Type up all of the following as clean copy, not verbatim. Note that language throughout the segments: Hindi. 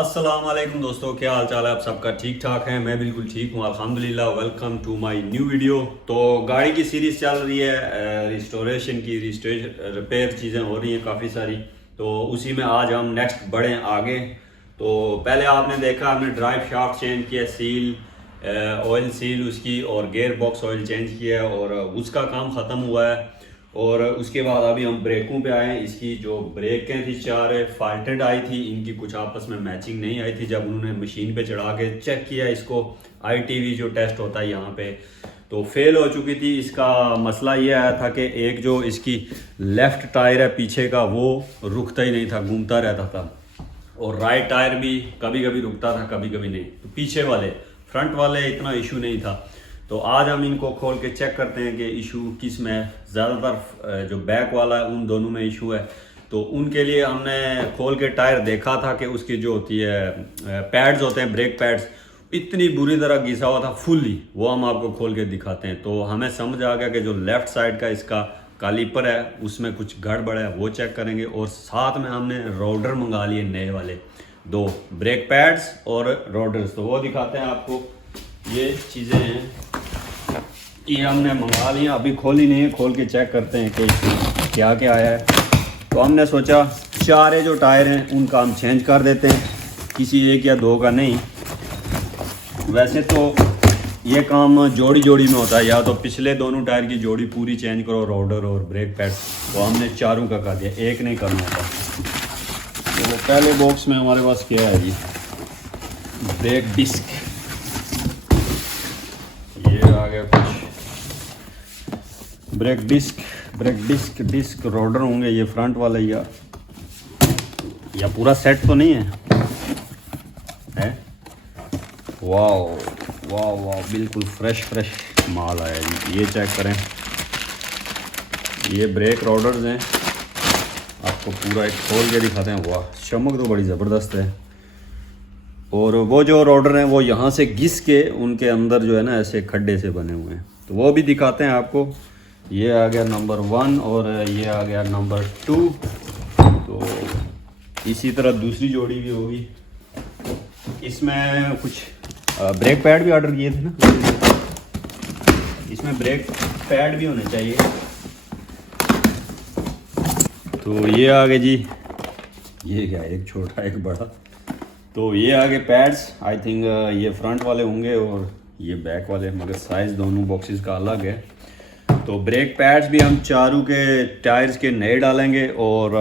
अस्सलाम वालेकुम दोस्तों, क्या हाल चाल है आप सबका? ठीक ठाक है, मैं बिल्कुल ठीक हूँ अल्हम्दुलिल्लाह। Welcome to my new video. तो गाड़ी की सीरीज़ चल रही है, रिस्टोरेशन की, रिपेयर चीज़ें हो रही हैं काफ़ी सारी। तो उसी में आज हम नेक्स्ट बढ़े आगे। तो पहले आपने देखा हमने ड्राइव शाफ्ट चेंज किया, सील ऑयल सील उसकी और गेयर बॉक्स ऑयल चेंज किया है और उसका काम ख़त्म हुआ है। और उसके बाद अभी हम ब्रेकों पे आए हैं। इसकी जो ब्रेकें थी चार फाल्टेड आई थी, इनकी कुछ आपस में मैचिंग नहीं आई थी। जब उन्होंने मशीन पे चढ़ा के चेक किया इसको, ITV जो टेस्ट होता है यहाँ पे, तो फेल हो चुकी थी। इसका मसला ये आया था कि एक जो इसकी लेफ़्ट टायर है पीछे का, वो रुकता ही नहीं था, घूमता रहता था। और राइट टायर भी कभी कभी रुकता था, कभी कभी नहीं। तो पीछे वाले, फ्रंट वाले इतना इशू नहीं था। तो आज हम इनको खोल के चेक करते हैं कि इशू किस में है। ज़्यादातर जो बैक वाला है उन दोनों में इशू है। तो उनके लिए हमने खोल के टायर देखा था कि उसकी जो होती है पैड्स होते हैं, ब्रेक पैड्स, इतनी बुरी तरह घिसा हुआ था फुल्ली। वो हम आपको खोल के दिखाते हैं। तो हमें समझ आ गया कि जो लेफ़्ट साइड का इसका कैलिपर है उसमें कुछ गड़बड़ है, वो चेक करेंगे। और साथ में हमने रोडर मंगा लिए नए वाले, 2 ब्रेक पैड्स और रोडर्स, तो वो दिखाते हैं आपको। ये चीज़ें हैं, ये हमने मंगा लिया, अभी खोली नहीं है, खोल के चेक करते हैं कि क्या क्या आया है। तो हमने सोचा चारे जो टायर हैं उनका हम चेंज कर देते हैं, किसी एक या 2 का नहीं। वैसे तो ये काम जोड़ी जोड़ी में होता है, या तो पिछले दोनों टायर की जोड़ी पूरी चेंज करो, रोडर और ब्रेक पैड। तो हमने चारों का कर दिया, एक नहीं करना होता। तो पहले बॉक्स में हमारे पास क्या है जी, ब्रेक डिस्क, ये आ गया कुछ ब्रेक डिस्क रोडर होंगे ये फ्रंट वाला, या पूरा सेट तो नहीं है? वाह वाह वाह, बिल्कुल फ्रेश माल आया जी। ये चेक करें, ये ब्रेक रोडर्स हैं, आपको पूरा एक खोल के दिखाते हैं। वाह, चमक तो बड़ी ज़बरदस्त है। और वो जो रोडर हैं वो यहाँ से घिस के उनके अंदर जो है ना ऐसे खड्डे से बने हुए हैं, तो वो भी दिखाते हैं आपको। ये आ गया नंबर 1 और ये आ गया नंबर 2। तो इसी तरह दूसरी जोड़ी भी होगी। इसमें कुछ ब्रेक पैड भी ऑर्डर किए थे ना, इसमें ब्रेक पैड भी होने चाहिए। तो ये आ गए जी, ये क्या, एक छोटा एक बड़ा। तो ये आगे पैड्स, आई थिंक ये फ्रंट वाले होंगे और ये बैक वाले, मगर साइज़ दोनों बॉक्सेस का अलग है। तो ब्रेक पैड्स भी हम चारों के टायर्स के नए डालेंगे। और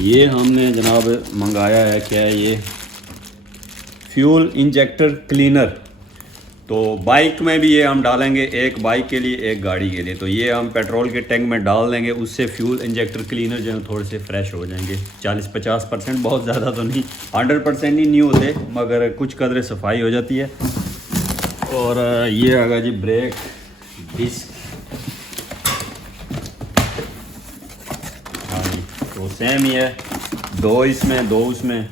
ये हमने जनाब मंगाया है, क्या है ये, फ्यूल इंजेक्टर क्लीनर। तो बाइक में भी ये हम डालेंगे, एक बाइक के लिए एक गाड़ी के लिए। तो ये हम पेट्रोल के टैंक में डाल देंगे, उससे फ्यूल इंजेक्टर क्लीनर जो है थोड़े से फ्रेश हो जाएंगे। 40-50%, बहुत ज़्यादा तो नहीं, 100% ही नहीं होते, मगर कुछ कदर सफाई हो जाती है। और ये आ गया जी ब्रेक डिस्क। हाँ जी, तो सेम ही है, 2 इसमें 2 उसमें।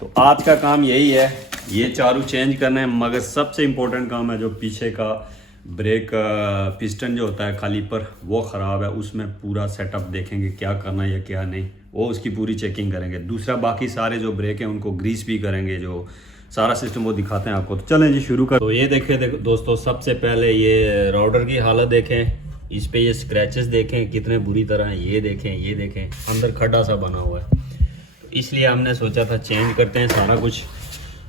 तो आज का काम यही है, ये चारों चेंज करना है। मगर सबसे इम्पोर्टेंट काम है जो पीछे का ब्रेक पिस्टन जो होता है कैलिपर, वो ख़राब है, उसमें पूरा सेटअप देखेंगे क्या करना है या क्या नहीं, वो उसकी पूरी चेकिंग करेंगे। दूसरा बाकी सारे जो ब्रेक हैं उनको ग्रीस भी करेंगे, जो सारा सिस्टम वो दिखाते हैं आपको। तो चलें जी शुरू कर। तो ये देखें, देखो दोस्तों, सबसे पहले ये राउडर की हालत देखें, इस पे ये स्क्रैचेस देखें कितने बुरी तरह हैं। ये देखें अंदर खड्डा सा बना हुआ है, तो इसलिए हमने सोचा था चेंज करते हैं सारा कुछ।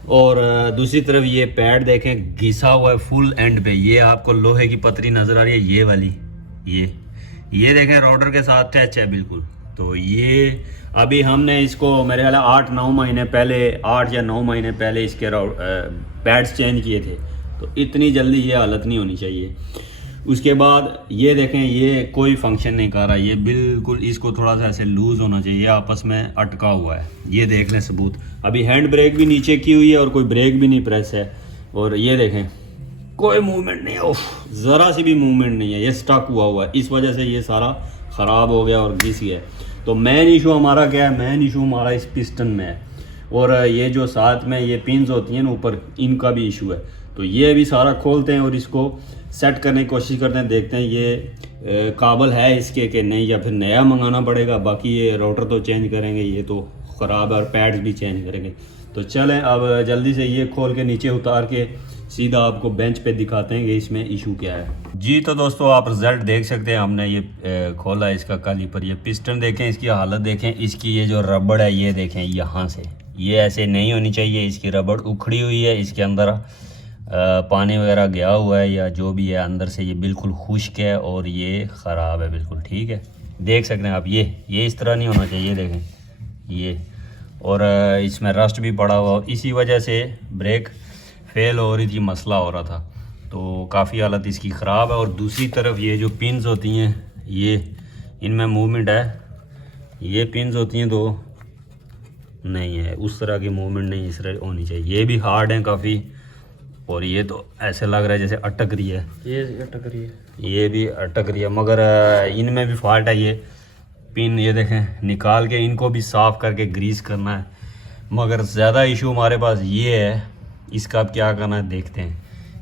और दूसरी तरफ ये पैड देखें, घिसा हुआ है फुल एंड पे। ये आपको लोहे की पतरी नज़र आ रही है, ये वाली, ये देखें रोडर के साथ टच है बिल्कुल। तो ये अभी हमने इसको मेरे ख्याल 8-9 महीने पहले, 8 या 9 महीने पहले इसके पैड्स चेंज किए थे। तो इतनी जल्दी ये हालत नहीं होनी चाहिए। उसके बाद ये देखें, ये कोई फंक्शन नहीं कर रहा, ये बिल्कुल, इसको थोड़ा सा ऐसे लूज़ होना चाहिए, आपस में अटका हुआ है। ये देख लें सबूत, अभी हैंड ब्रेक भी नीचे की हुई है और कोई ब्रेक भी नहीं प्रेस है। और ये देखें कोई मूवमेंट नहीं है, ज़रा सी भी मूवमेंट नहीं है, ये स्टक हुआ है। इस वजह से ये सारा ख़राब हो गया और घिस गया। तो मेन इशू हमारा क्या है, मेन इशू हमारा इस पिस्टन में है। और ये जो साथ में ये पिन्स होती हैं ना ऊपर, इनका भी इशू है। तो ये भी सारा खोलते हैं और इसको सेट करने की कोशिश करते हैं, देखते हैं ये काबल है इसके कि नहीं, या फिर नया मंगाना पड़ेगा। बाकी ये राउटर तो चेंज करेंगे, ये तो ख़राब है और पैड्स भी चेंज करेंगे। तो चलें अब जल्दी से ये खोल के नीचे उतार के सीधा आपको बेंच पे दिखाते हैं कि इसमें इशू क्या है। जी तो दोस्तों आप रिज़ल्ट देख सकते हैं, हमने ये खोला है इसका कैलिपर। ये पिस्टन देखें, इसकी हालत देखें, इसकी ये जो रबड़ है ये देखें, यहाँ से ये ऐसे नहीं होनी चाहिए, इसकी रबड़ उखड़ी हुई है, इसके अंदर पानी वगैरह गया हुआ है या जो भी है अंदर से, ये बिल्कुल खुश्क है और ये ख़राब है बिल्कुल। ठीक है, देख सकते हैं आप, ये इस तरह नहीं होना चाहिए, देखें ये। और इसमें रस्ट भी पड़ा हुआ, इसी वजह से ब्रेक फेल हो रही थी, मसला हो रहा था। तो काफ़ी हालत इसकी ख़राब है। और दूसरी तरफ ये जो पिन्स होती हैं, ये इनमें मूवमेंट है, ये पिन्स होती हैं तो नहीं है, उस तरह की मूवमेंट नहीं इस तरह होनी चाहिए। ये भी हार्ड हैं काफ़ी, और ये तो ऐसे लग रहा है जैसे अटक रही है, ये अटक रही है, ये भी अटक रही है, मगर इनमें भी फॉल्ट है। ये पिन ये देखें, निकाल के इनको भी साफ़ करके ग्रीस करना है। मगर ज़्यादा इशू हमारे पास ये है, इसका अब क्या करना है देखते हैं,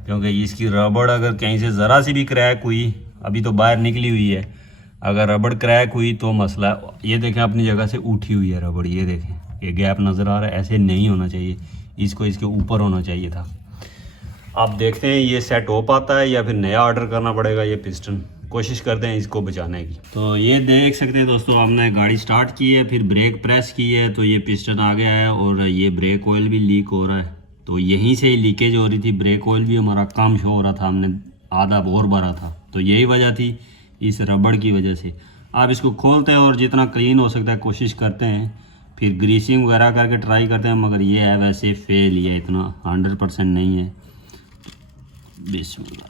क्योंकि इसकी रबड़ अगर कहीं से ज़रा सी भी क्रैक हुई, अभी तो बाहर निकली हुई है, अगर रबड़ क्रैक हुई तो मसला। ये देखें अपनी जगह से उठी हुई है रबड़, ये देखें, ये गैप नज़र आ रहा है, ऐसे नहीं होना चाहिए, इसको इसके ऊपर होना चाहिए था। आप देखते हैं ये सेट हो पाता है या फिर नया ऑर्डर करना पड़ेगा ये पिस्टन, कोशिश करते हैं इसको बचाने की। तो ये देख सकते हैं दोस्तों, हमने गाड़ी स्टार्ट की है, फिर ब्रेक प्रेस की है तो ये पिस्टन आ गया है और ये ब्रेक ऑयल भी लीक हो रहा है। तो यहीं से लीकेज हो रही थी, ब्रेक ऑयल भी हमारा कम शो हो रहा था, हमने आधा और भरा था, तो यही वजह थी इस रबड़ की वजह से। आप इसको खोलते हैं और जितना क्लीन हो सकता है कोशिश करते हैं, फिर ग्रीसिंग वगैरह करके ट्राई करते हैं, मगर ये है वैसे फेल, ये इतना 100% नहीं है। बिस्मिल्लाह,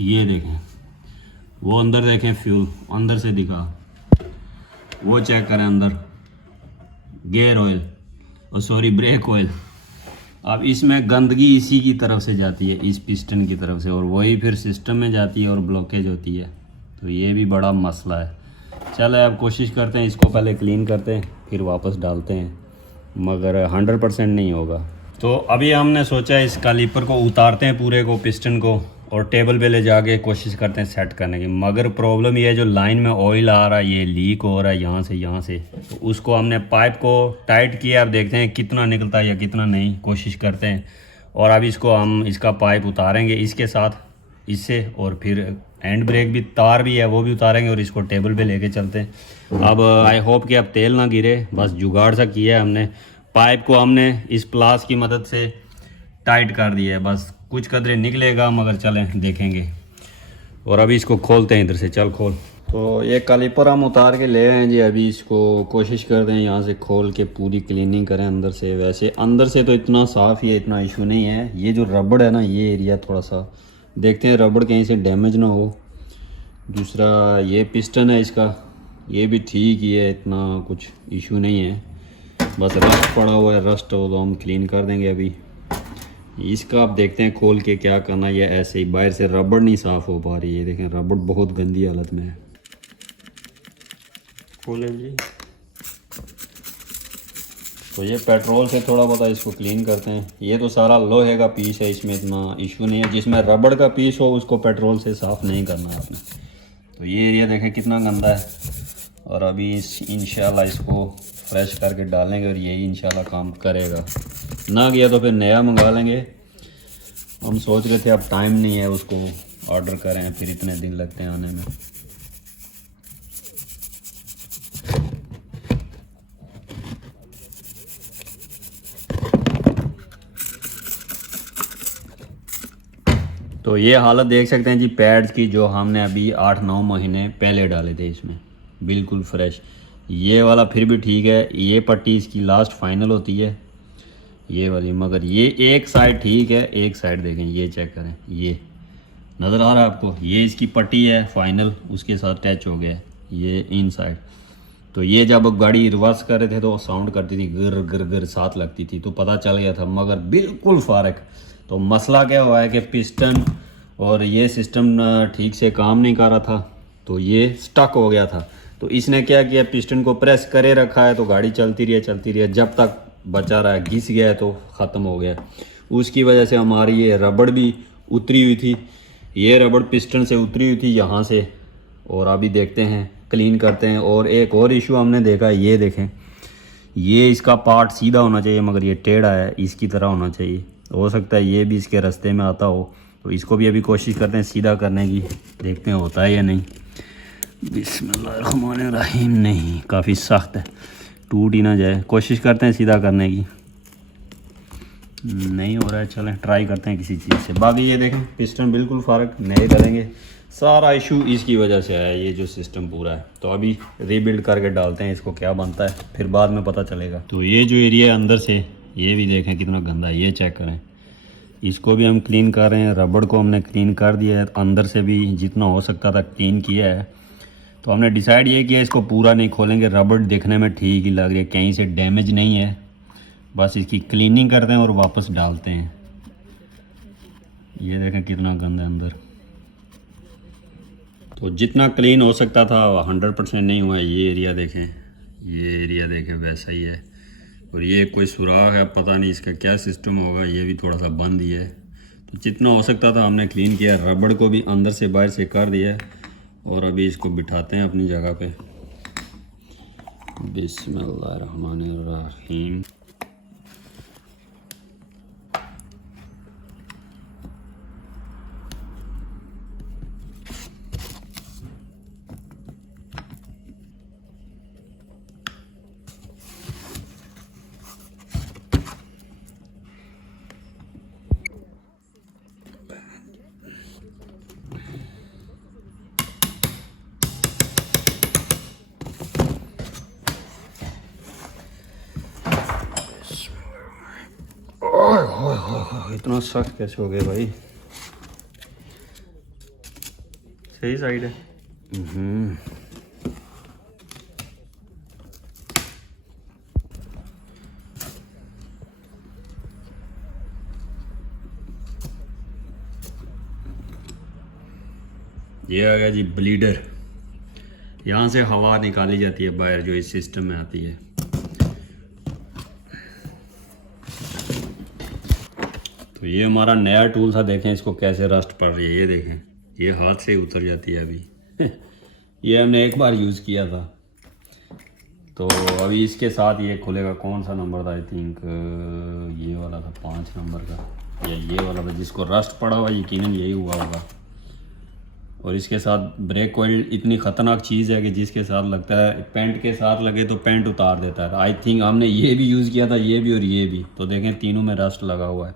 ये देखें, वो अंदर देखें, फ्यूल अंदर से दिखा, वो चेक करें अंदर, गियर ऑयल और सॉरी ब्रेक ऑयल। अब इसमें गंदगी इसी की तरफ से जाती है, इस पिस्टन की तरफ से, और वही फिर सिस्टम में जाती है और ब्लॉकेज होती है। तो ये भी बड़ा मसला है। चलो अब कोशिश करते हैं, इसको पहले क्लीन करते हैं फिर वापस डालते हैं, मगर 100% नहीं होगा। तो अभी हमने सोचा इस कैलिपर को उतारते हैं पूरे को, पिस्टन को, और टेबल पे ले जाके कोशिश करते हैं सेट करने की। मगर प्रॉब्लम ये है, जो लाइन में ऑयल आ रहा है ये लीक हो रहा है यहाँ से, तो उसको हमने पाइप को टाइट किया, अब देखते हैं कितना निकलता है या कितना नहीं, कोशिश करते हैं। और अब इसको हम इसका पाइप उतारेंगे इसके साथ, इससे, और फिर हैंड ब्रेक भी तार भी है वो भी उतारेंगे और इसको टेबल पे लेके चलते हैं। अब आई होप कि अब तेल ना गिरे, बस जुगाड़ सा किया है हमने, पाइप को हमने इस प्लास की मदद से टाइट कर दिया है, बस कुछ कदरे निकलेगा, मगर चलें देखेंगे। और अभी इसको खोलते हैं, इधर से चल खोल। तो ये कैलिपर हम उतार के ले आए हैं जी, अभी इसको कोशिश करते हैं यहाँ से खोल के पूरी क्लीनिंग करें अंदर से। वैसे अंदर से तो इतना साफ़ ही है, इतना इशू नहीं है। ये जो रबड़ है ना, ये एरिया थोड़ा सा देखते हैं रबड़ कहीं से डैमेज ना हो। दूसरा ये पिस्टन है इसका, ये भी ठीक ही है, इतना कुछ इशू नहीं है, बस रस्ट पड़ा हुआ है, रस्ट हो तो हम क्लीन कर देंगे। अभी इसका आप देखते हैं खोल के क्या करना है। ऐसे ही बाहर से रबड़ नहीं साफ़ हो पा रही है, देखें रबड़ बहुत गंदी हालत में है। खोलें जी, तो ये पेट्रोल से थोड़ा बहुत इसको क्लीन करते हैं। ये तो सारा लोहे का पीस है, इसमें इतना इशू नहीं है। जिसमें रबड़ का पीस हो उसको पेट्रोल से साफ़ नहीं करना आपने। तो ये एरिया देखें कितना गंदा है, और अभी इंशाल्लाह इसको फ्रेश करके डालेंगे और यही इंशाल्लाह काम करेगा। ना गया तो फिर नया मंगा लेंगे। हम सोच रहे थे अब टाइम नहीं है उसको ऑर्डर करें, फिर इतने दिन लगते हैं आने में। तो ये हालत देख सकते हैं जी पैड्स की, जो हमने अभी 8-9 महीने पहले डाले थे इसमें, बिल्कुल फ्रेश। ये वाला फिर भी ठीक है, ये पट्टी इसकी लास्ट फाइनल होती है ये वाली, मगर ये एक साइड ठीक है, एक साइड देखें, ये चेक करें, ये नज़र आ रहा है आपको, ये इसकी पट्टी है फाइनल, उसके साथ टच हो गया ये इन साइड। तो ये जब गाड़ी रिवर्स कर रहे थे तो साउंड करती थी, गिर गिर गिर साथ लगती थी, तो पता चल गया था, मगर बिल्कुल फ़र्क। तो मसला क्या हुआ है कि पिस्टन और ये सिस्टम ठीक से काम नहीं कर रहा था, तो ये स्टक हो गया था। तो इसने क्या किया, पिस्टन को प्रेस करे रखा है, तो गाड़ी चलती रही है, जब तक बचा रहा है, घिस गया है तो ख़त्म हो गया। उसकी वजह से हमारी ये रबड़ भी उतरी हुई थी, ये रबड़ पिस्टन से उतरी हुई थी यहाँ से, और अभी देखते हैं क्लीन करते हैं। और एक और इशू हमने देखा, ये देखें, ये इसका पार्ट सीधा होना चाहिए मगर ये टेढ़ा है, इसकी तरह होना चाहिए। हो सकता है ये भी इसके रास्ते में आता हो, तो इसको भी अभी कोशिश करते हैं सीधा करने की, देखते हैं होता है या नहीं। बिस्मिल्लाहिर्रहमानिर्रहीम। नहीं, काफ़ी सख्त है, टूट ही ना जाए। कोशिश करते हैं सीधा करने की, नहीं हो रहा है। चलें ट्राई करते हैं किसी चीज़ से। बाकी ये देखें पिस्टन बिल्कुल फ़र्क नहीं करेंगे, सारा इशू इसकी वजह से आया, ये जो सिस्टम पूरा है। तो अभी रीबिल्ड करके डालते हैं इसको, क्या बनता है फिर बाद में पता चलेगा। तो ये जो एरिया है अंदर से, ये भी देखें कितना गंदा है, ये चेक करें। इसको भी हम क्लीन कर रहे हैं, रबड़ को हमने क्लीन कर दिया है, अंदर से भी जितना हो सकता था क्लीन किया है। तो हमने डिसाइड ये किया इसको पूरा नहीं खोलेंगे, रबड़ देखने में ठीक ही लग रही है, कहीं से डैमेज नहीं है, बस इसकी क्लीनिंग करते हैं और वापस डालते हैं। ये देखें कितना गंदा है अंदर। तो जितना क्लीन हो सकता था 100% नहीं हुआ है। ये एरिया देखें, ये एरिया देखें वैसा ही है। और ये कोई सुराख है, पता नहीं इसका क्या सिस्टम होगा, ये भी थोड़ा सा बंद ही है। तो जितना हो सकता था हमने क्लीन किया, रबड़ को भी अंदर से बाहर से कर दिया है। और अभी इसको बिठाते हैं अपनी जगह पे। बिस्मिल्लाहिर्रहमानिर्रहीम। इतना सख्त कैसे हो गया भाई? सही साइड है। ये आ गया जी ब्लीडर, यहाँ से हवा निकाली जाती है बाहर, जो इस सिस्टम में आती है। तो ये हमारा नया टूल था, देखें इसको कैसे रस्ट पड़ रही है, ये देखें, ये हाथ से उतर जाती है अभी। ये हमने एक बार यूज़ किया था। तो अभी इसके साथ ये खुलेगा, कौन सा नंबर था, आई थिंक ये वाला था, 5 नंबर का, या ये वाला था, जिसको रस्ट पड़ा हुआ यकीनन यही हुआ होगा। और इसके साथ ब्रेक ऑयल इतनी ख़तरनाक चीज़ है कि जिसके साथ लगता है, पेंट के साथ लगे तो पेंट उतार देता है। आई थिंक हमने ये भी यूज़ किया था, ये भी और ये भी। तो देखें तीनों में रस्ट लगा हुआ है।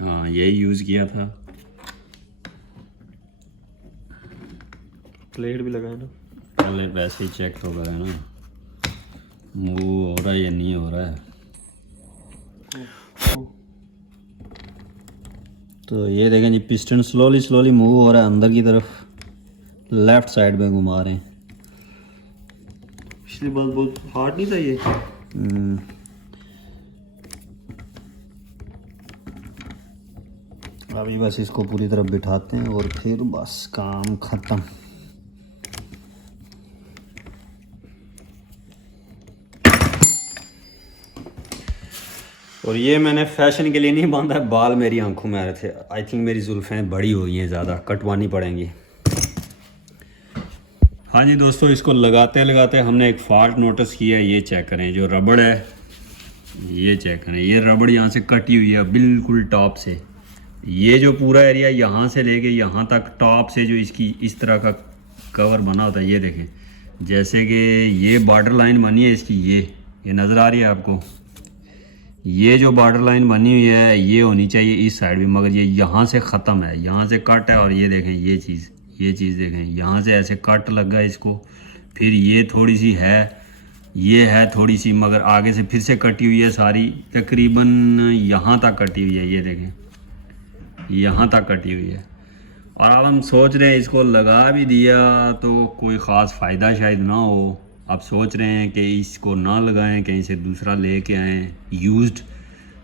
हाँ, यही यूज़ किया था। प्लेट भी लगा है ना, पहले वैसे ही चेक तो करें ना, मूव हो रहा है या नहीं हो रहा है। तो ये देखें जी, पिस्टन स्लोली स्लोली मूव हो रहा है अंदर की तरफ, लेफ़्ट साइड में घुमा रहे हैं। पिछली बार बहुत हार्ड नहीं था ये। अभी बस इसको पूरी तरफ बिठाते हैं और फिर बस काम ख़त्म। और ये मैंने फैशन के लिए नहीं बांधा है, बाल मेरी आंखों में आ रहे थे। आई थिंक मेरी जुल्फ़ें बड़ी हो गई हैं, ज़्यादा कटवानी पड़ेंगी। हाँ जी दोस्तों, इसको लगाते लगाते हमने एक फॉल्ट नोटिस किया। ये चेक करें, जो रबड़ है ये चेक करें, ये रबड़ यहाँ से कटी हुई है बिल्कुल टॉप से। ये जो पूरा एरिया यहाँ से लेके यहाँ तक टॉप से जो इसकी इस तरह का कवर बना होता है, ये देखें, जैसे कि ये बॉर्डर लाइन बनी है इसकी, ये नज़र आ रही है आपको। ये जो बॉर्डर लाइन बनी हुई है ये होनी चाहिए इस साइड भी, मगर ये यहाँ से ख़त्म है, यहाँ से कट है। और ये देखें ये चीज़ देखें, यहाँ से ऐसे कट लगा इसको, फिर ये थोड़ी सी है, ये है थोड़ी सी, मगर आगे से फिर से कटी हुई है सारी, तकरीबन यहाँ तक कटी हुई है। ये देखें यहाँ तक कटी हुई है। और अब हम सोच रहे हैं इसको लगा भी दिया तो कोई ख़ास फ़ायदा शायद ना हो। अब सोच रहे हैं कि इसको ना लगाएं, कहीं से दूसरा लेके आएँ यूज्ड,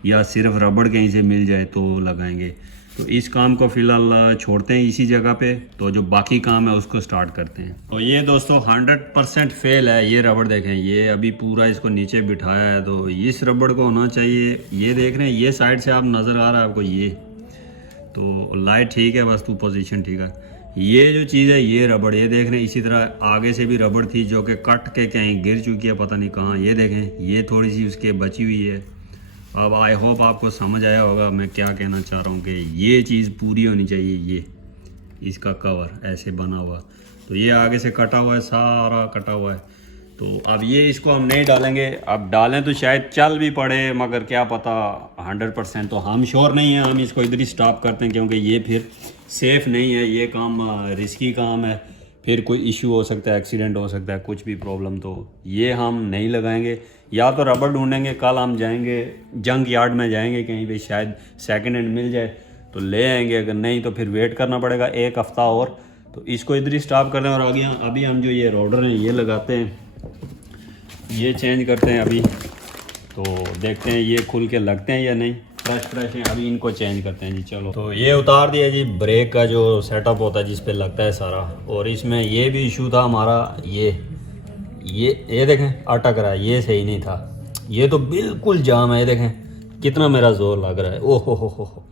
या सिर्फ रबड़ कहीं से मिल जाए तो लगाएंगे। तो इस काम को फ़िलहाल छोड़ते हैं इसी जगह पे, तो जो बाकी काम है उसको स्टार्ट करते हैं। तो ये दोस्तों 100% फेल है। ये रबड़ देखें, ये अभी पूरा इसको नीचे बिठाया है, तो इस रबड़ को होना चाहिए। ये देख रहे हैं, ये साइड से आप नज़र आ रहा है आपको, ये तो लाइट ठीक है, बस तू पोजीशन ठीक है। ये जो चीज़ है ये रबड़, ये देख रहे हैं, इसी तरह आगे से भी रबड़ थी जो कि कट के कहीं गिर चुकी है, पता नहीं कहाँ। ये देखें, ये थोड़ी सी उसके बची हुई है। अब आई होप आपको समझ आया होगा मैं क्या कहना चाह रहा हूँ कि ये चीज़ पूरी होनी चाहिए। ये इसका कवर ऐसे बना हुआ, तो ये आगे से कटा हुआ है, सारा कटा हुआ है। तो अब ये इसको हम नहीं डालेंगे, अब डालें तो शायद चल भी पड़े, मगर क्या पता 100% तो हम श्योर नहीं है। हम इसको इधर ही स्टॉप करते हैं क्योंकि ये फिर सेफ़ नहीं है, ये काम रिस्की काम है, फिर कोई इशू हो सकता है, एक्सीडेंट हो सकता है, कुछ भी प्रॉब्लम, तो ये हम नहीं लगाएंगे। या तो रबड़ ढूंढेंगे, कल हम जाएंगे जंक यार्ड में जाएंगे कहीं पे, शायद सेकंड हैंड मिल जाए तो ले आएंगे, अगर नहीं तो फिर वेट करना पड़ेगा 1 हफ़्ता और। तो इसको इधर ही स्टॉप कर दें और आगे अभी हम जो ये रोडर हैं ये लगाते हैं, ये चेंज करते हैं अभी, तो देखते हैं ये खुल के लगते हैं या नहीं, फ्रेश हैं। अभी इनको चेंज करते हैं जी। चलो, तो ये उतार दिया जी, ब्रेक का जो सेटअप होता है जिस पे लगता है सारा। और इसमें ये भी इशू था हमारा, ये देखें अटक रहा है, ये सही नहीं था, ये तो बिल्कुल जाम है। ये देखें कितना मेरा जोर लग रहा है, ओहो हो।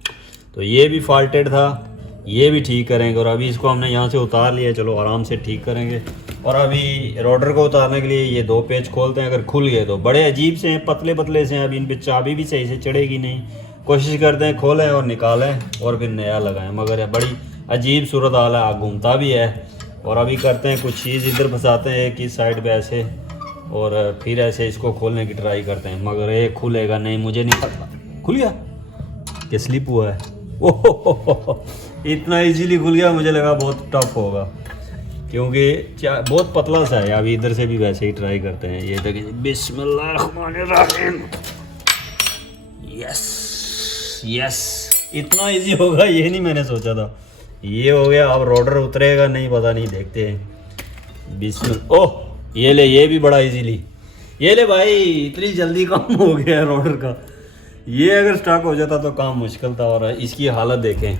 तो ये भी फॉल्टेड था, ये भी ठीक करेंगे। और अभी इसको हमने यहाँ से उतार लिया, चलो आराम से ठीक करेंगे। और अभी रोडर को उतारने के लिए ये 2 पेच खोलते हैं, अगर खुल गए तो बड़े अजीब से हैं, पतले पतले से हैं, अभी इन पर चाबी भी सही से चढ़ेगी नहीं। कोशिश करते हैं खोलें और निकालें और फिर नया लगाएं, मगर ये बड़ी अजीब सूरत हाल है, घूमता भी है। और अभी करते हैं कुछ चीज़ इधर फंसाते हैं एक ही साइड पे ऐसे, और फिर ऐसे इसको खोलने की ट्राई करते हैं, मगर ये खुलेगा नहीं, मुझे नहीं पता। खुल गया कि स्लिप हुआ है, ओहो इतना इजीली खुल गया, मुझे लगा बहुत टफ होगा क्योंकि बहुत पतला सा है। अभी इधर से भी वैसे ही ट्राई करते हैं। ये देखिए, बिस्मिल्लाहिर्रहमानिर्रहीम, यस इतना इजी होगा ये नहीं मैंने सोचा था, ये हो गया। अब रोडर उतरेगा नहीं पता नहीं, देखते हैं। बिस्मिल्लाह, ओह ये ले, ये भी बड़ा इजीली, ये ले भाई, इतनी जल्दी काम हो गया है रोडर का। ये अगर स्टॉक हो जाता तो काम मुश्किल था। और इसकी हालत देखें,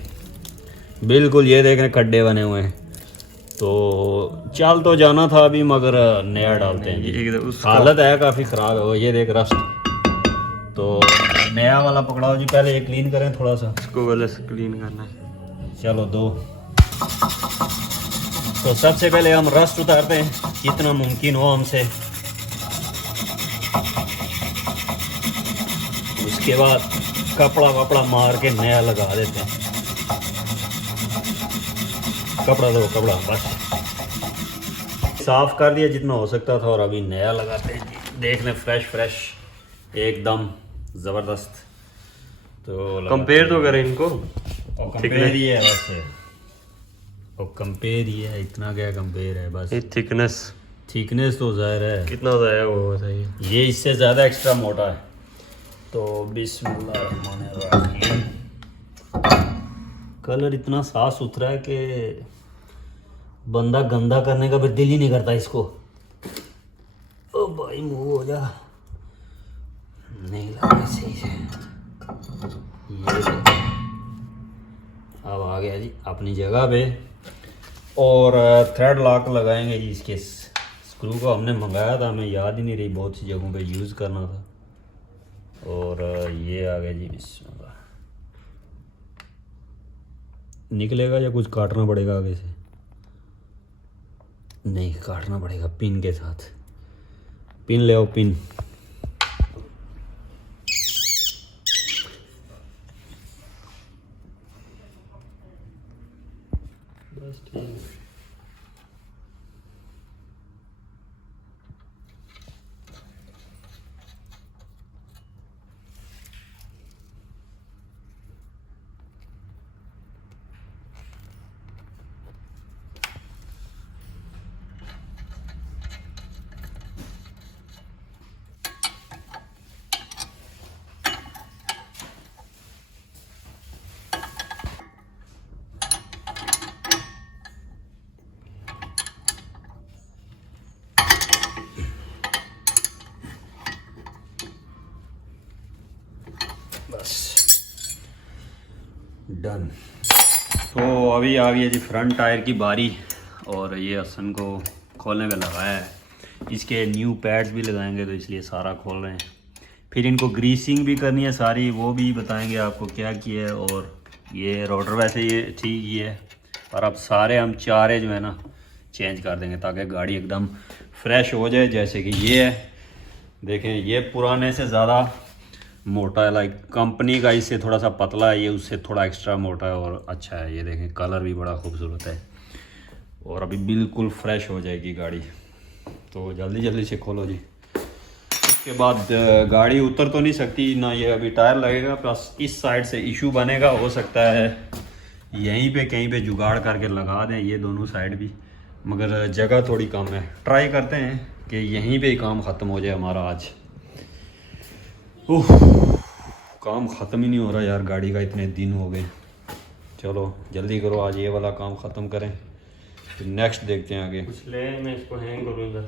बिल्कुल ये देखें खड्डे बने हुए हैं। तो चल तो जाना था अभी, मगर नया डालते हैं जी। हालत है काफ़ी ख़राब है वो, ये देख रस्ट। तो नया वाला पकड़ाओ जी, पहले ये क्लीन करें थोड़ा सा, इसको पहले से क्लीन करना है। चलो 2। तो सबसे पहले हम रस्ट उतारते हैं जितना मुमकिन हो हमसे, उसके बाद कपड़ा वपड़ा मार के नया लगा देते हैं। कपड़ा दो, कपड़ा बस साफ कर दिया जितना हो सकता था, और अभी नया लगाते हैं जी। देख लें फ्रेश एकदम ज़बरदस्त। तो कंपेयर तो करें इनको, और कंपेयर ही है वैसे, और कंपेयर ही है, इतना क्या कंपेयर है बस। ये थिकनेस तो ज़ाहिर है कितना ज़्यादा है वो बताइए, ये इससे ज़्यादा एक्स्ट्रा मोटा है। तो बिस्मिल्लाहिर्रहमानिर्रहीम, कलर इतना साफ सुथरा है कि बंदा गंदा करने का फिर दिल ही नहीं करता इसको। ओ भाई मुँह हो जा, नहीं लगा सही से। ये अब आ गया जी अपनी जगह पे। और थ्रेड लॉक लगाएंगे जी। इसके स्क्रू को हमने मंगाया था, हमें याद ही नहीं रही, बहुत सी जगहों पे यूज़ करना था। और ये आ गया जी, बिस्मिल्लाह। निकलेगा या कुछ काटना पड़ेगा आगे से? नहीं काटना पड़ेगा, पिन के साथ। पिन ले आओ, पिन। बस ठीक है। बस डन। तो अभी आ गई है जी फ्रंट टायर की बारी, और ये हसन को खोलने में लगाया है। इसके न्यू पैड्स भी लगाएंगे तो इसलिए सारा खोल रहे हैं। फिर इनको ग्रीसिंग भी करनी है सारी, वो भी बताएंगे आपको क्या किया है। और ये रोटर वैसे ये ठीक ही है, और अब सारे हम चारे जो है ना चेंज कर देंगे ताकि गाड़ी एकदम फ्रेश हो जाए। जैसे कि ये है, देखें ये पुराने से ज़्यादा मोटा है, लाइक कंपनी का इससे थोड़ा सा पतला है, ये उससे थोड़ा एक्स्ट्रा मोटा है और अच्छा है। ये देखें कलर भी बड़ा खूबसूरत है और अभी बिल्कुल फ्रेश हो जाएगी गाड़ी। तो जल्दी जल्दी से खोलो जी। उसके बाद गाड़ी उतर तो नहीं सकती ना, ये अभी टायर लगेगा, प्लस इस साइड से इशू बनेगा। हो सकता है यहीं पे कहीं पे जुगाड़ करके लगा दें ये दोनों साइड भी, मगर जगह थोड़ी कम है। ट्राई करते हैं कि यहीं पे ही काम ख़त्म हो जाए हमारा आज। ओह, काम ख़त्म ही नहीं हो रहा यार गाड़ी का, इतने दिन हो गए। चलो जल्दी करो, आज ये वाला काम ख़त्म करें फिर नेक्स्ट देखते हैं आगे। कुछ ले, मैं इसको हैंग करूँगा।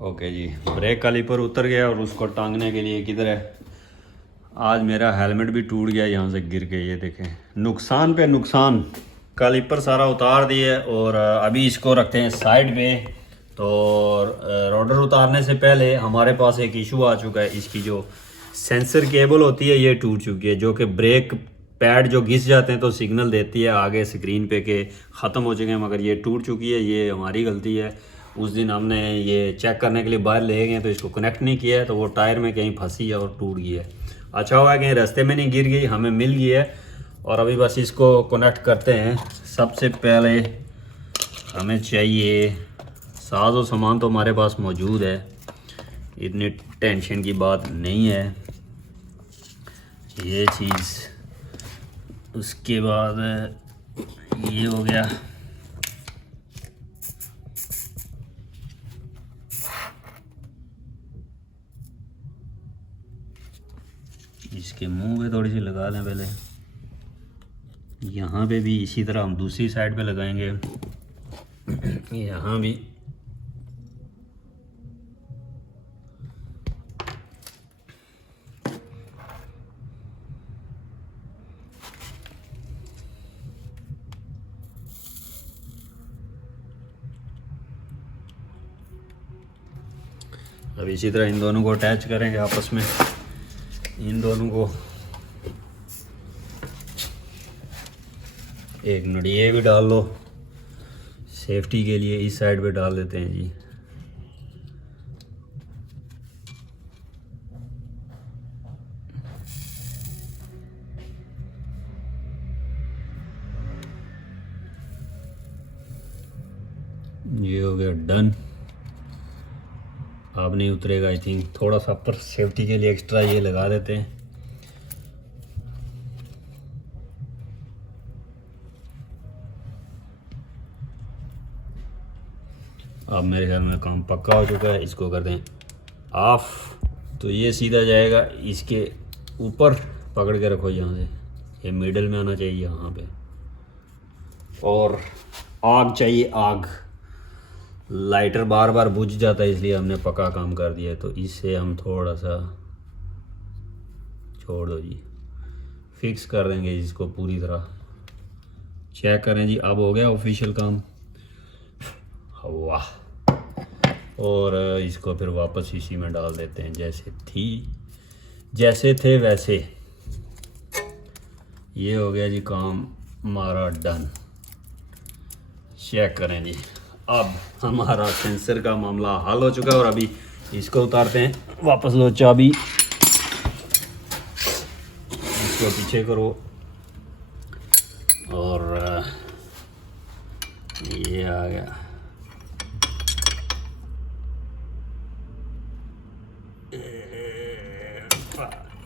ओके जी, ब्रेक कैलिपर उतर गया और उसको टांगने के लिए किधर है। आज मेरा हेलमेट भी टूट गया यहाँ से गिर के, ये देखें नुकसान पे नुकसान। कैलिपर सारा उतार दिए और अभी इसको रखते हैं साइड पे। तो रोडर उतारने से पहले हमारे पास एक इशू आ चुका है, इसकी जो सेंसर केबल होती है ये टूट चुकी है, जो कि ब्रेक पैड जो घिस जाते हैं तो सिग्नल देती है आगे स्क्रीन पे कि ख़त्म हो चुके हैं, मगर ये टूट चुकी है। ये हमारी गलती है। उस दिन हमने ये चेक करने के लिए बाहर ले गए तो इसको कनेक्ट नहीं किया है, तो वो टायर में कहीं फंसी है और टूट गई है। अच्छा हुआ कहीं रास्ते में नहीं गिर गई, हमें मिल गई है। और अभी बस इसको कनेक्ट करते हैं। सबसे पहले हमें चाहिए, साजो सामान तो हमारे पास मौजूद है, इतनी टेंशन की बात नहीं है। ये चीज़, उसके बाद ये हो गया। इसके मुंह पे थोड़ी सी लगा लें पहले, यहाँ पे भी इसी तरह हम दूसरी साइड पे लगाएंगे, यहाँ भी। अब इसी तरह इन दोनों को अटैच करेंगे आपस में। इन दोनों को एक मिनट, ये भी डाल लो सेफ्टी के लिए, इस साइड पे डाल देते हैं जी। ये हो गया डन। अब नहीं उतरेगा आई थिंक, थोड़ा सा पर सेफ्टी के लिए एक्स्ट्रा ये लगा देते हैं। अब मेरे ख्याल में काम पक्का हो चुका है, इसको कर दें ऑफ। तो ये सीधा जाएगा इसके ऊपर, पकड़ के रखो यहाँ से, ये मिडल में आना चाहिए यहाँ पे। और आग चाहिए, आग। लाइटर बार बार बुझ जाता है इसलिए हमने पक्का काम कर दिया है, तो इससे हम थोड़ा सा छोड़ दो जी, फिक्स कर देंगे इसको पूरी तरह। चेक करें जी, अब हो गया ऑफिशियल काम। वाह। और इसको फिर वापस इसी में डाल देते हैं, जैसे थे वैसे। ये हो गया जी काम हमारा डन। चेक करें जी, अब हमारा सेंसर का मामला हल हो चुका है। और अभी इसको उतारते हैं वापस। लो चाबी, इसको पीछे करो और ये आ गया।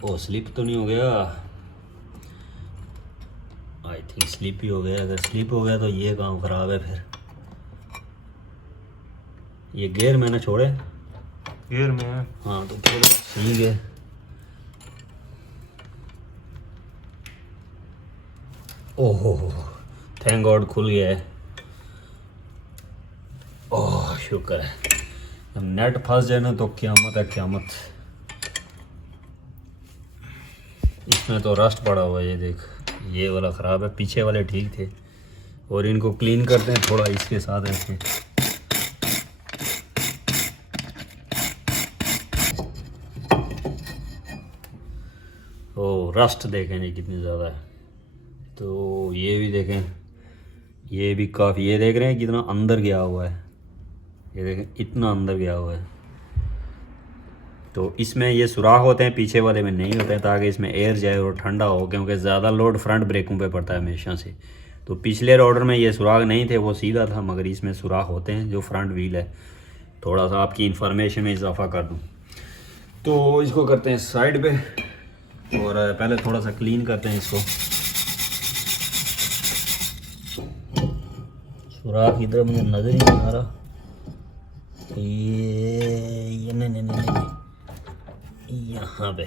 ओ स्लिप तो नहीं हो गया? आई थिंक स्लिप ही हो गया। अगर स्लिप हो गया तो ये काम खराब है फिर। ये गियर मैंने छोड़े, गियर में है। हाँ तो ठीक है। ओहो, थैंक गॉड खुल गया है। ओह शुक्र है। अब नेट फंस जाए ना तो क़यामत है क़यामत। इसमें तो रस्ट पड़ा हुआ है, ये देख, ये वाला ख़राब है, पीछे वाले ठीक थे। और इनको क्लीन करते हैं थोड़ा इसके साथ ऐसे। ओ रस्ट देखें जी कितनी ज़्यादा है। तो ये भी देखें, ये भी काफ़ी, ये देख रहे हैं कितना अंदर गया हुआ है, ये देखें इतना अंदर गया हुआ है। तो इसमें ये सुराख होते हैं, पीछे वाले में नहीं होते हैं, ताकि इसमें एयर जाए और ठंडा हो, क्योंकि ज़्यादा लोड फ्रंट ब्रेकों पे पड़ता है हमेशा से। तो पिछले रोडर में ये सुराख नहीं थे, वो सीधा था, मगर इसमें सुराख होते हैं जो फ्रंट व्हील है। थोड़ा सा आपकी इंफॉर्मेशन में इजाफा कर दूँ तो इसको करते हैं साइड पे, और पहले थोड़ा सा क्लीन करते हैं इसको। सुराख इधर मुझे नज़र ही नहीं आ रहा, ये नहीं यहाँ पे,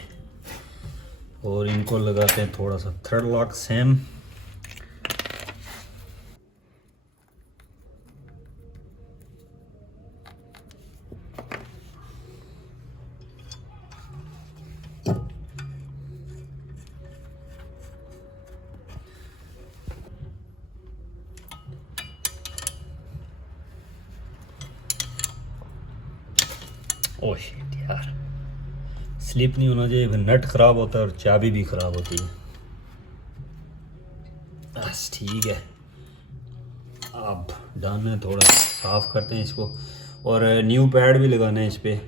और इनको लगाते हैं थोड़ा सा third lock same. Oh shit यार, स्लिप नहीं होना चाहिए, नट ख़राब होता है और चाबी भी ख़राब होती है। बस ठीक है, अब डन है। थोड़ा साफ़ करते हैं इसको, और न्यू पैड भी लगाना है इस पर।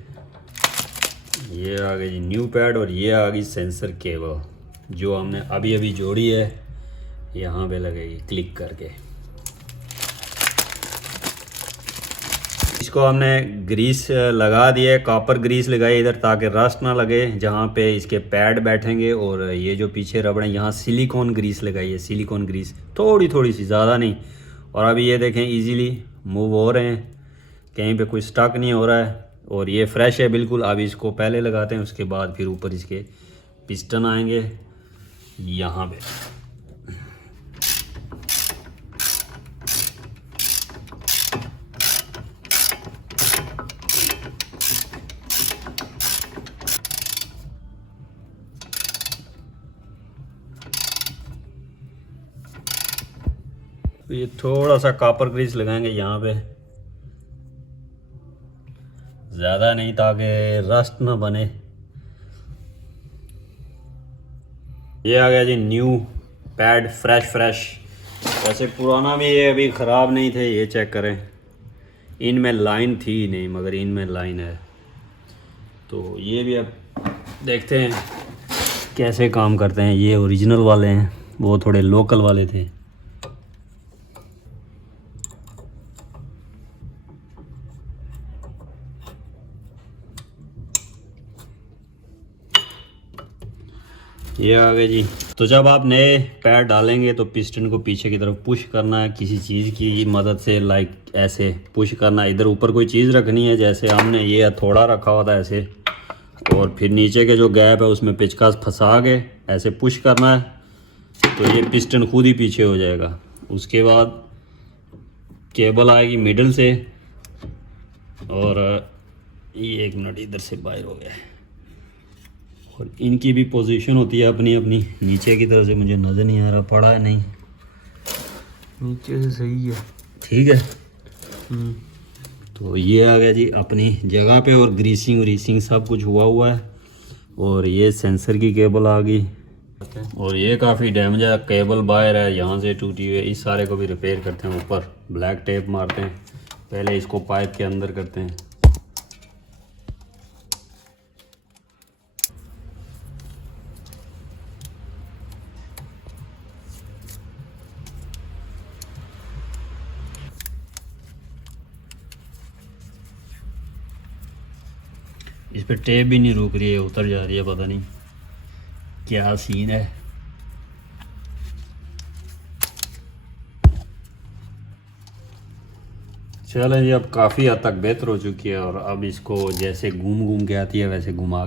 ये आ गई जी न्यू पैड, और ये आ गई सेंसर केबल जो हमने अभी अभी जोड़ी है, यहाँ पे लगेगी क्लिक करके। इसको हमने ग्रीस लगा दिया, कॉपर ग्रीस लगाई इधर, ताकि रस्ट ना लगे जहाँ पे इसके पैड बैठेंगे। और ये जो पीछे रबड़ है, यहाँ सिलिकॉन ग्रीस लगाई है, सिलिकॉन ग्रीस थोड़ी थोड़ी सी, ज़्यादा नहीं। और अभी ये देखें इजीली मूव हो रहे हैं, कहीं पे कोई स्टक नहीं हो रहा है, और ये फ्रेश है बिल्कुल। अभी इसको पहले लगाते हैं, उसके बाद फिर ऊपर इसके पिस्टन आएंगे यहाँ पे। तो ये थोड़ा सा कॉपर ग्रीस लगाएंगे यहाँ पे, ज़्यादा नहीं, ताकि रस्ट ना बने। ये आ गया जी न्यू पैड, फ्रेश। वैसे पुराना भी ये अभी ख़राब नहीं थे, ये चेक करें, इनमें लाइन थी नहीं, मगर इनमें लाइन है। तो ये भी अब देखते हैं कैसे काम करते हैं। ये ओरिजिनल वाले हैं, वो थोड़े लोकल वाले थे। ये आ गए जी। तो जब आप नए पैड डालेंगे तो पिस्टन को पीछे की तरफ पुश करना है किसी चीज़ की मदद से, लाइक ऐसे पुश करना है। इधर ऊपर कोई चीज़ रखनी है, जैसे हमने ये हथौड़ा रखा हुआ था ऐसे, और फिर नीचे के जो गैप है उसमें पेचकस फंसा के ऐसे पुश करना है, तो ये पिस्टन खुद ही पीछे हो जाएगा। उसके बाद केबल आएगी मिडल से, और ये 1 मिनट इधर से बाहर हो गया है, और इनकी भी पोजीशन होती है अपनी अपनी। नीचे की तरफ से मुझे नज़र नहीं आ रहा, पड़ा है नहीं, नीचे से सही है, ठीक है। तो ये आ गया जी अपनी जगह पे, और ग्रीसिंग सब कुछ हुआ है। और ये सेंसर की केबल आ गई, और ये काफ़ी डैमेज है, केबल बाहर है, यहाँ से टूटी हुई है। इस सारे को भी रिपेयर करते हैं, ऊपर ब्लैक टेप मारते हैं, पहले इसको पाइप के अंदर करते हैं। इस पर टेप भी नहीं रुक रही है, उतर जा रही है, पता नहीं क्या सीन है। चलें जी, अब काफ़ी हद तक बेहतर हो चुकी है, और अब इसको जैसे घूम के आती है वैसे घुमा।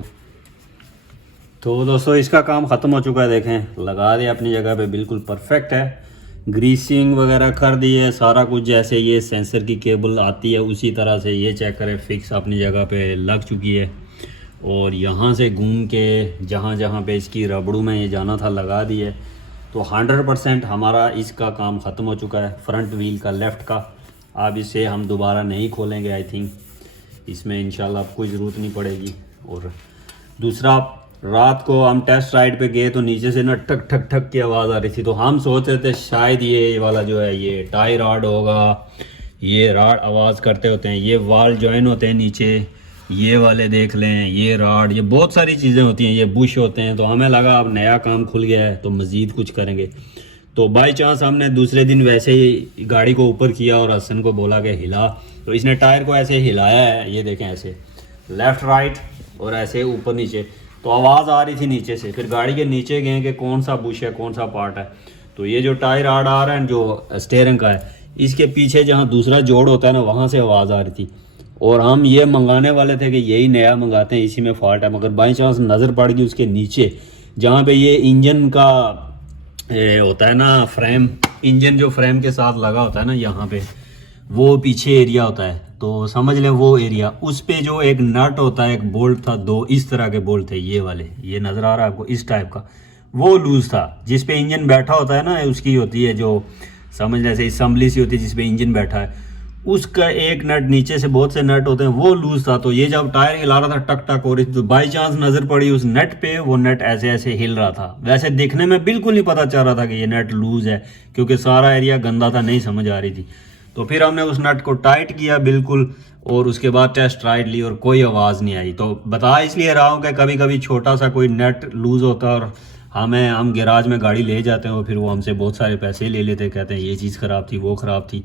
तो दोस्तों इसका काम ख़त्म हो चुका है, देखें लगा दिया अपनी जगह पे, बिल्कुल परफेक्ट है। ग्रीसिंग वगैरह कर दी है, सारा कुछ जैसे ये सेंसर की केबल आती है उसी तरह से ये चेक करें, फिक्स अपनी जगह पे लग चुकी है। और यहाँ से घूम के जहाँ जहाँ पे इसकी रबड़ू में ये जाना था लगा दी है। तो 100% हमारा इसका काम ख़त्म हो चुका है, फ्रंट व्हील का लेफ़्ट का। अब इसे हम दोबारा नहीं खोलेंगे, आई थिंक इसमें इंशाल्लाह कोई ज़रूरत नहीं पड़ेगी। और दूसरा रात को हम टेस्ट राइड पे गए तो नीचे से ना ठक ठक ठक की आवाज़ आ रही थी, तो हम सोच रहे थे शायद ये वाला जो है ये टाई रॉड होगा, ये रॉड आवाज़ करते होते हैं, ये वाल जॉइन होते हैं नीचे, ये वाले देख लें, ये रॉड, ये बहुत सारी चीज़ें होती हैं, ये बुश होते हैं। तो हमें लगा अब नया काम खुल गया है तो मज़ीद कुछ करेंगे। तो बाई चांस हमने दूसरे दिन वैसे ही गाड़ी को ऊपर किया और हसन को बोला कि हिला, तो इसने टायर को ऐसे हिलाया है, ये देखें ऐसे लेफ़्ट राइट और ऐसे ऊपर नीचे, तो आवाज़ आ रही थी नीचे से। फिर गाड़ी के नीचे गए कि कौन सा बुश है कौन सा पार्ट है, तो ये जो टायर रॉड आ रहा है जो स्टीयरिंग का है, इसके पीछे जहाँ दूसरा जोड़ होता है ना वहाँ से आवाज़ आ रही थी। और हम ये मंगाने वाले थे कि यही नया मंगाते हैं, इसी में फॉल्ट है, मगर बाई चांस नज़र पड़ गई उसके नीचे जहाँ पे ये इंजन का होता है ना फ्रेम, इंजन जो फ्रेम के साथ लगा होता है ना यहाँ पे, वो पीछे एरिया होता है, तो समझ लें वो एरिया, उस पे जो एक नट होता है, एक बोल्ट था, दो इस तरह के बोल्ट थे, ये वाले, ये नज़र आ रहा है आपको इस टाइप का, वो लूज़ था। जिस पे इंजन बैठा होता है ना, उसकी होती है जो समझ लें ऐसे असम्बली सी होती है जिस पे इंजन बैठा है, उसका एक नट, नीचे से बहुत से नट होते हैं, वो लूज था। तो ये जब टायर हिला रहा था टक टक हो रही थी, तो बाई चांस नज़र पड़ी उस नट पे, वो नट ऐसे ऐसे हिल रहा था। वैसे देखने में बिल्कुल नहीं पता चल रहा था कि ये नट लूज है, क्योंकि सारा एरिया गंदा था, नहीं समझ आ रही थी। तो फिर हमने उस नट को टाइट किया बिल्कुल, और उसके बाद टेस्ट राइड ली और कोई आवाज़ नहीं आई। तो बता इसलिए रहा हूँ कि कभी कभी छोटा सा कोई नट लूज़ होता है और हम गैराज में गाड़ी ले जाते हैं और फिर वो हमसे बहुत सारे पैसे ले लेते, कहते हैं ये चीज़ ख़राब थी, वो ख़राब थी।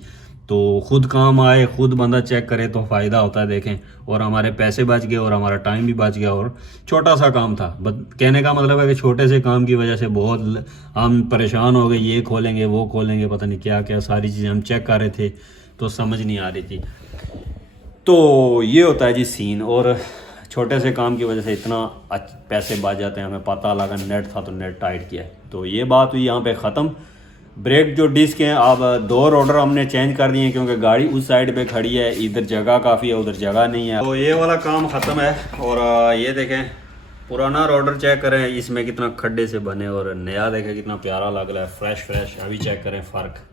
तो खुद काम आए, खुद बंदा चेक करे तो फ़ायदा होता है, देखें। और हमारे पैसे बच गए और हमारा टाइम भी बच गया, और छोटा सा काम था। कहने का मतलब है कि छोटे से काम की वजह से बहुत हम परेशान हो गए, ये खोलेंगे वो खोलेंगे, पता नहीं क्या क्या सारी चीज़ें हम चेक कर रहे थे तो समझ नहीं आ रही थी। तो ये होता है जी सीन, और छोटे से काम की वजह से इतना पैसे बच जाते हैं। हमें पता लगा नेट था तो नेट टाइट किया। तो ये बात हुई यहाँ पे ख़त्म। ब्रेक जो डिस्क हैं, अब 2 रोडर हमने चेंज कर दिए हैं, क्योंकि गाड़ी उस साइड पे खड़ी है, इधर जगह काफ़ी है, उधर जगह नहीं है। तो ये वाला काम ख़त्म है। और ये देखें पुराना रोडर चेक करें, इसमें कितना खड्डे से बने, और नया देखें कितना प्यारा लग रहा है, फ्रेश फ्रेश। अभी चेक करें फ़र्क।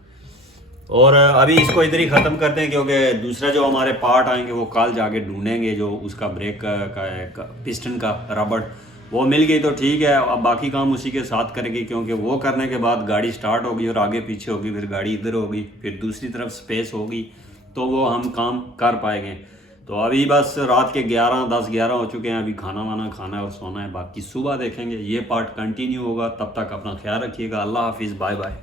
और अभी इसको इधर ही ख़त्म करते हैं, क्योंकि दूसरा जो हमारे पार्ट आएंगे वो कल जाके ढूंढेंगे। जो उसका ब्रेक का पिस्टन का रबड़ वो मिल गई तो ठीक है, अब बाकी काम उसी के साथ करेंगे, क्योंकि वो करने के बाद गाड़ी स्टार्ट होगी और आगे पीछे होगी, फिर गाड़ी इधर होगी, फिर दूसरी तरफ स्पेस होगी, तो वो हम काम कर पाएंगे। तो अभी बस रात के 10-11 हो चुके हैं। अभी खाना वाना खाना है और सोना है, बाकी सुबह देखेंगे। ये पार्ट कंटिन्यू होगा, तब तक अपना ख्याल रखिएगा। अल्लाह हाफिज़, बाय बाय।